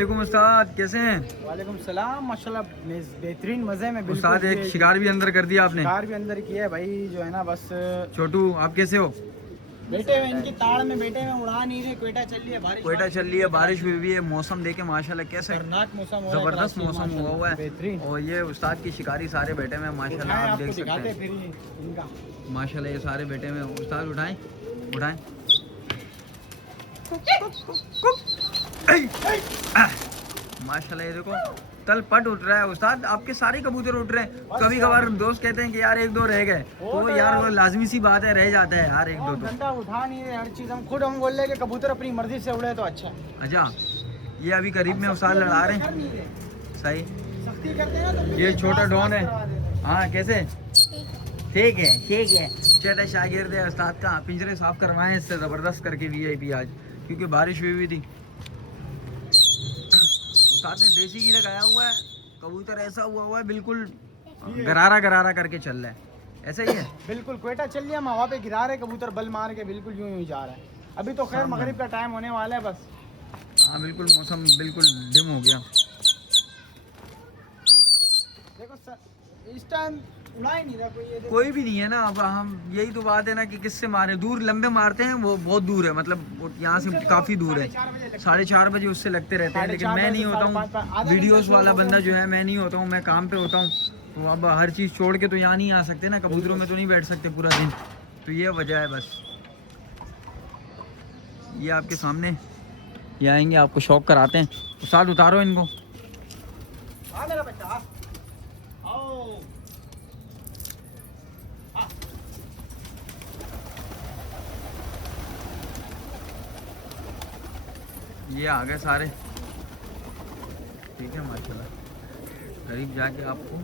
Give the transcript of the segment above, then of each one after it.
वालेकुम उस्ताद, कैसे हैं? वालेकुम सलाम। माशाल्लाह बेहतरीन मज़े में। उस्ताद एक शिकार भी अंदर कर दिया आपने। शिकार भी अंदर किया है भाई, जो है ना बस। छोटू आप कैसे हो? बेटे हुए इनकी ताड़ में, बेटे में उड़ा नहीं रहे। कोयटा चल रही है बारिश, कोयटा चल रही है, बारिश हुई है, मौसम देखे माशाल्लाह कैसे खतरनाक मौसम हो रहा है, जबरदस्त मौसम हुआ है बेहतरीन। और ये उस्ताद की शिकारी सारे बैठे हुए हैं माशाल्लाह, आप देख सकते हैं फिर इनका माशाल्लाह ये सारे बैठे हुए हैं। उस्ताद उठाएं उठाएं। माशाल्लाह ये देखो तल पट उठ रहा है उस्ताद, आपके सारे कबूतर उठ रहे हैं। कभी कभार दोस्त कहते हैं कि यार एक दो रह गए, तो यार वो लाजमी सी बात है, रह जाता है यार एक दो। घंटा उठा नहीं रहे हर चीज। हम बोल रहे कि कबूतर अपनी मर्जी से उड़े तो अच्छा। अच्छा ये अभी करीब में उस्ताद लड़ा रहे हैं, सही। सख्ती करते हैं ना तो ये छोटा डॉन है। हाँ कैसे? ठीक है ठीक है। छोटा शागिर्द है उस्ताद का, पिंजरे साफ करवाए इससे ज़बरदस्त करके वीआईपी आज, क्योंकि बारिश हुई थी। उस्ताद ने देसी घी लगाया हुआ है, कबूतर ऐसा हुआ है बिल्कुल गरारा गरारा करके चल रहा है, ऐसा ही है बिल्कुल। कोयटा चल लिया, हम हवा पे गिरा रहे कबूतर, बल मार के बिल्कुल यूं ही जा रहा है। अभी तो खैर मगरिब का टाइम होने वाला है बस। हाँ बिल्कुल, मौसम बिल्कुल डिम हो गया। देखो सर, इस टाइम उड़ा ही नहीं रहा कोई भी नहीं है ना। अब हम यही तो बात है ना कि किससे मारे, दूर लंबे मारते हैं, वो बहुत दूर है, मतलब यहाँ से काफ़ी दूर है। 4:30 बजे उससे लगते रहते हैं, लेकिन मैं नहीं होता हूँ वीडियोस वाला बंदा जो है, मैं नहीं होता हूँ, मैं काम पे होता हूँ। तो अब हर चीज़ छोड़ के तो यहाँ नहीं आ सकते ना, कबूतरों में तो नहीं बैठ सकते पूरा दिन, तो ये वजह है बस। ये आपके सामने ये आएंगे, आपको शौक कराते हैं। साथ उतारो इनको। मेरा बच्चा आओ। ये आ गए सारे, ठीक है माशाल्लाह। करीब जाके आपको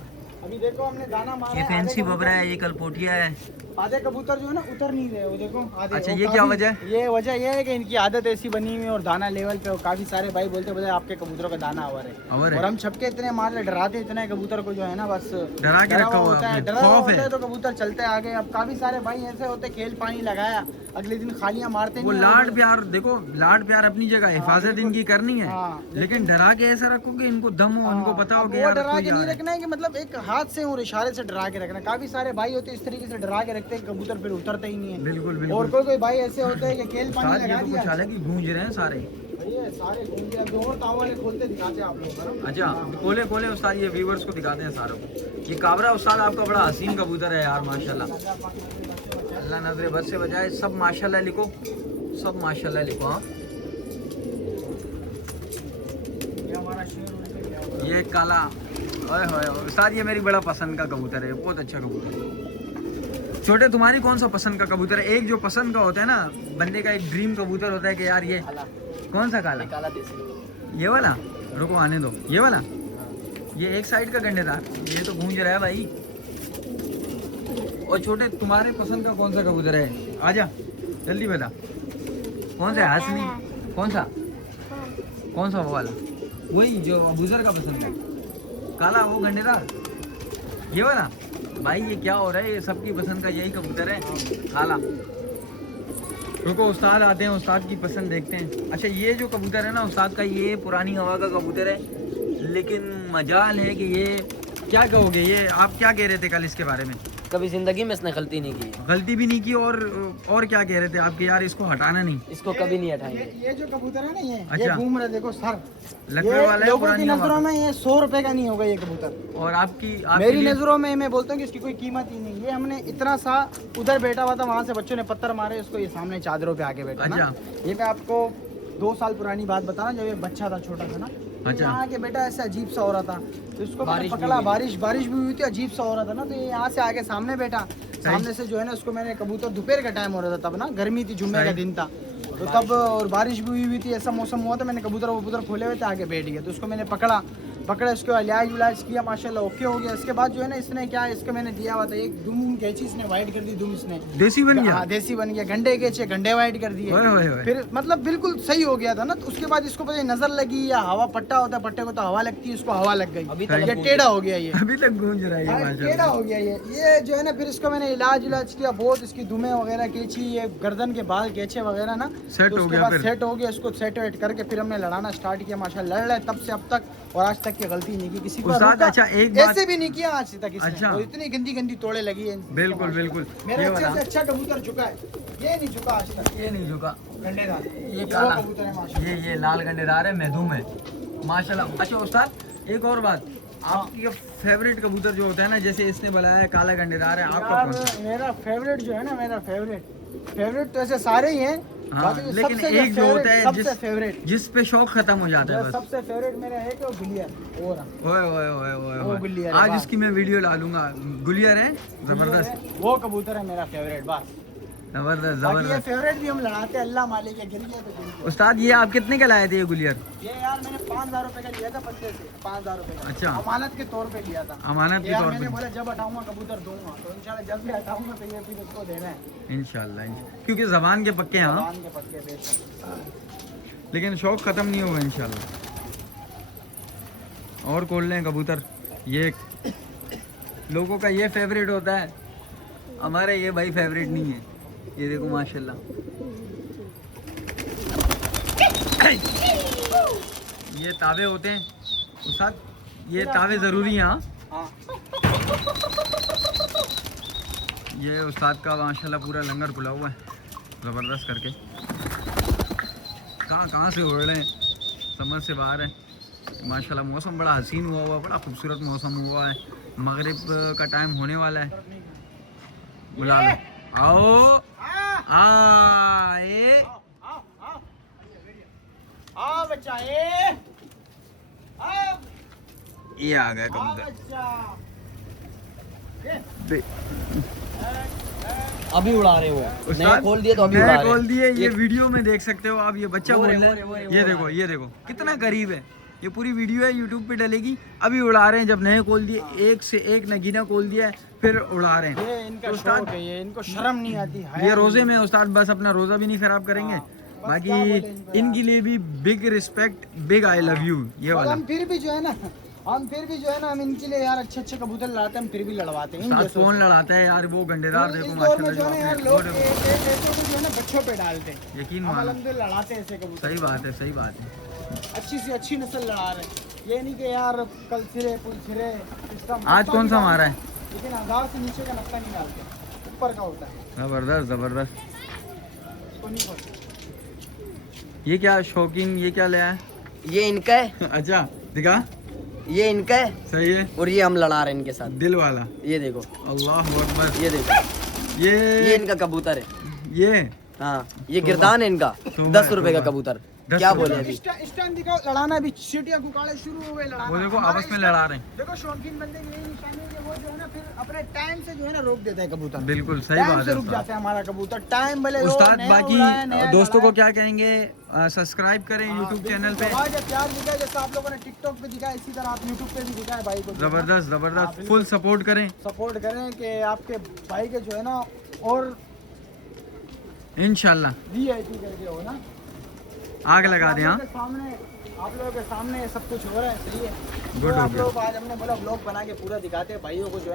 अभी देखो हमने दाना मारा। ये फैंसी बबरा है, ये कलपोटिया है। आधे कबूतर जो है ना उतर नहीं रहे, वो देखो आधे। अच्छा ये क्या वजह है? ये वजह ये है कि इनकी आदत ऐसी बनी हुई है और दाना लेवल पे। काफी सारे भाई बोलते बोले आपके कबूतरों का दाना अवर है, और हम छपके इतने मार रहे, डराते इतने कबूतर को जो है ना, बस डरा के रखा हुआ होता है। है, डरा खौफ होता है है तो कबूतर चलते आगे। अब काफी सारे भाई ऐसे होते, खेल पानी लगाया, अगले दिन खालियां मारते वो नहीं। लाड प्यार देखो, लाड प्यार अपनी जगह, हिफाजत इनकी करनी है, लेकिन डरा के ऐसा रखो कि इनको दम हो, उनको पता हो कि यार डरा के नहीं रखना है कि मतलब एक हाथ से और इशारे से डरा के रखना। काफी सारे भाई होते इस तरीके से डरा के रखते हैं, कबूतर फिर उतरते ही नहीं है। बिल्कुल बिल्कुल। और कोई भाई ऐसे होते हैं कि खेल पानी लगा दिया। कुछ हालांकि गूंज रहे हैं सारे, ये सारे घूम के। अब और ताव वाले खोलते दिखाते हैं आप लोग। अच्छा खोले खोले उस्ताद, ये व्यूवर्स को दिखाते हैं सारों को। ये काबरा उस्ताद आपका बड़ा हसीन कबूतर है यार माशाल्लाह, अल्लाह नजरे बद से बजाए। सब माशाल्लाह लिखो, सब माशाल्लाह लिखो। हाँ ये काला ओए होए उस्ताद, ये मेरी बड़ा पसंद का कबूतर है, बहुत अच्छा कबूतर है। छोटे तुम्हारी कौन सा पसंद का कबूतर है? एक जो पसंद का होता है ना बंदे का, एक ड्रीम कबूतर होता है कि यार ये कौन सा काला? काला देसी। ये वाला? रुको आने दो, ये वाला। ये एक साइड का गंडेदार, ये तो गूंज रहा है भाई। और छोटे तुम्हारे पसंद का कौन सा कबूतर है? आजा जल्दी बता, कौन सा है? हंसनी कौन सा? कौन सा वो वाला? वही जो अबूजर का पसंद है, काला वो गंडेदार, ये वाला। भाई ये क्या हो रहा है, ये सबकी पसंद का यही कबूतर है काला। रुको उस्ताद आते हैं, उस्ताद की पसंद देखते हैं। अच्छा ये जो कबूतर है ना उस्ताद का, ये पुरानी हवा का कबूतर है, लेकिन मजाल है कि ये क्या कहोगे, ये आप क्या कह रहे थे कल इसके बारे में? कभी जिंदगी में इसने गलती नहीं की। गलती भी नहीं की, और क्या कह रहे थे आप कि यार इसको हटाना नहीं, इसको कभी नहीं हटाएंगे। ये जो कबूतर है ना, ये अच्छा। घूम रहे देखो सर, लकड़े वाला है, लोगों की पुरानी हवा नजरों में ये 100 रुपए का नहीं होगा ये कबूतर, और आपकी मेरी नजरों में मैं बोलता हूँ कि इसकी कोई कीमत ही नहीं। ये हमने इतना सा उधर बैठा हुआ था, वहाँ से बच्चों ने पत्थर मारे इसको, ये सामने चादरों पे आके बैठा ना। ये मैं आपको 2 साल पुरानी बात बताना, जब ये बच्चा था छोटा था ना, अच्छा। यहाँ के बेटा ऐसा अजीब सा हो रहा था, तो इसको मैंने पकड़ा, बारिश भी हुई थी, अजीब सा हो रहा था ना, तो ये यहाँ से आके सामने बैठा, सामने से जो है ना उसको मैंने, कबूतर दोपहर का टाइम हो रहा था तब ना, गर्मी थी, जुम्मे का दिन था, तो तब और बारिश भी हुई थी, ऐसा मौसम हुआ था, मैंने कबूतर खोले हुए थे, आगे बैठ गया, तो उसको मैंने पकड़ा, पकड़ा, इसको इलाज विलाज किया, माशाल्लाह ओके हो गया। इसके बाद जो है ना इसने क्या, इसको मैंने दिया हुआ था एक दुम कैची, इसने वाइट कर दी दुम, इसने देसी बन गया। हाँ देसी बन गया। गंडे कैचे, गंडे वाइट कर दिए। ओए ओए ओए। फिर मतलब बिल्कुल सही हो गया था ना। तो उसके बाद इसको पता नहीं नजर लगी या हवा, पट्टा होता है पट्टे को तो हवा लगती है, इसको हवा लग गई, अभी ये टेढ़ा हो गया ये। अभी तक गूंज रहा है ये हाँ, टेढ़ा माशाल्लाह। हो गया ये जो है ना। फिर इसको मैंने इलाज इलाज किया बहुत, इसकी दुमें वगैरह खींची, ये गर्दन के बाल खींचे वगैरह ना, सेट तो हो उसके गया बाद फिर। सेट हो गया। इसको सेट वेट करके फिर हमने लड़ाना स्टार्ट किया, माशाल्लाह लड़ रहे तब से अब तक, और आज तक की गलती नहीं की किसी पर। उस्ताद, रोका, अच्छा, एक बात- ऐसे भी नहीं किया आज तक इसने। अच्छा। और इतनी गंदी गंदी तोड़े लगी है। बिल्कुल बिल्कुल। मेरा ये अच्छे वाला से अच्छा कबूतर झुका है, ये नहीं झुका आज तक। ये नहीं झुका, गंडेदार ये वो काला, कबूतर है माशाल्लाह। ये लाल गंडेदार है, महदूम है माशाल्लाह। अच्छा उस्ताद एक और बात, आपकी फेवरेट कबूतर जो होता है ना, जैसे इसने बुलाया है काला गंडेदार है, आपका कौन सा? यार मेरा फेवरेट जो है ना, मेरा फेवरेट तो ऐसे सारे ही हैं, हाँ, बाकी लेकिन सबसे एक जो होता है सबसे फेवरेट, जिस पे शौक खत्म हो जाता है बस। सबसे फेवरेट मेरा है कि वो गुलियर। और ओए ओए ओए ओए वो ओए। गुलियर है, आज वाह। इसकी मैं वीडियो डालूंगा। गुलियर है, जबरदस्त वो कबूतर है मेरा फेवरेट बस। जबरदस्त बाकी ये जबरदस्त। फेवरेट भी हम लड़ाते हैं, अल्लाह मालिक है, गिर गया तो गिर गया। उस्ताद ये आप कितने का लाए थे ये गुलियर? ये यार मैंने 5,000 रुपए का लिया था बंदे से, 5,000 रुपए का। अच्छा। अमानत के तौर पे लिया था। अमानत के यार तौर मैंने पे बोला जब हटाऊंगा कबूतर दूंगा, तो इंशाल्लाह जब भी हटाऊंगा तो ये फिर उसको देना है। इंशाल्लाह, क्योंकि जबान के पक्के हैं हाँ, भगवान के पक्के बेच। लेकिन शौक खत्म नहीं होगा इंशाल्लाह। और खोल लें कबूतर। ये लोगों का ये फेवरेट होता है, हमारे ये भाई फेवरेट नहीं है। ये देखो माशाल्लाह, ये तावे होते हैं उस्ताद, ये तावे ज़रूरी हैं हाँ। हाँ ये उस्ताद का माशाल्लाह पूरा लंगर खुला हुआ है ज़बरदस्त करके। कहाँ से उड़ रहे हैं, समझ से बाहर है माशाल्लाह। मौसम बड़ा हसीन हुआ, बड़ा खूबसूरत मौसम हुआ है। मगरिब का टाइम होने वाला है। बुला लो, आओ आए। आओ बच्चा, ये आ गए कबूतर। अभी उड़ा रहे हो, नया उस्ताद, खोल दिए तो अभी नए उड़ा रहे खोल दिए, ये ये वीडियो में देख सकते हो आप। ये बच्चा वो बोल रे, रहा वो रे, वो रे, है, वो ये रहा देखो ये देखो कितना करीब है। ये पूरी वीडियो है यूट्यूब पे डलेगी। अभी उड़ा रहे हैं, जब नए खोल दिए, एक से एक नगीना खोल दिया है, फिर उड़ा रहे हैं। ये इनका तो शौक उस्ताद, है, ये इनको शर्म नहीं आती। ये रोजे में उस्ताद बस अपना रोजा भी नहीं खराब करेंगे। हाँ, बस बाकी क्या बोले इनको इनके लिए भी big respect, big I love you ये वाला। हम फिर भी जो है ना, हम इनके लिए यार अच्छे कबूतर लाते हैं, हम फिर भी लड़वाते हैं इन उस्ताद जैसों कौन से। लड़ाता है यार, वो गंडेदार देखो इस दौर में माशाल्लाह जो है ना यार जो लोग आपने- ऐसे को जो है ना बच्चों पे डालते हैं। यकीन हम मानो, अल्हम्दुलिल्लाह लड़ाते हैं ऐसे कबूतर। सही बात है, सही बात है। अच्छी से अच्छी नस्ल लड़ा रहे हैं। ये नहीं कि यार कल सिरे पुल सिरे इसका आज कौन सा मारा है? लेकिन 1000 से नीचे का नक्शा नहीं डालते, ऊपर का होता है, जबरदस्त जबरदस्त। उसको नहीं खोलते। ये क्या शौकीन, ये क्या लिया है? ये इनका है, अच्छा दिखा, ये इनका है, सही है। और ये हम लड़ा रहे हैं इनके साथ। दिल वाला, ये देखो, अल्लाह अकबर। ये देखो, ये ये इनका कबूतर है। ये हाँ, ये गिरदान है इनका, तो 10 रुपए का कबूतर। 10 क्या रुपए। बोले अभी? इस टाइम दिखाओ लड़ाना भी, सीटियां गुकाड़े शुरू हो गए लड़ाना। वो देखो हमारा आपस में इस लड़ा टाइम- रहे हैं। देखो शौकीन बंदे की यही निशानी है कि वो जो है ना फिर अपने टाइम से जो है ना रोक देता है कबूतर। बिल्कुल सही टाइम बात से है रुक उस्ताद। जाता है हमारा कबूतर, टाइम भले हो, उस्ताद नया बाकी उड़ाए, नया दोस्तों को लड़ाए। क्या कहेंगे, सब्सक्राइब करें हाँ, यूट्यूब बिल्कुल, चैनल पे। आवाज़ है, प्यार दिखाए जैसा आप लोगों ने टिकटॉक पे दिखाया, इसी तरह आप यूट्यूब पे भी दिखाए भाई को। जबरदस्त हाँ, जबरदस्त, बिल्कुल। फुल सपोर्ट करें सपोर्ट करें कि आपके भाई के जो है ना और इंशाल्लाह। VIP करके हो ना, आग लगा दें हाँ। आप लोगों के सामने सब कुछ हो रहा है, सही है। गुड तो हो आप गया। लोग आज हमने बोला ब्लॉग बना के पूरा दिखाते हैं भाइयों को जो है ना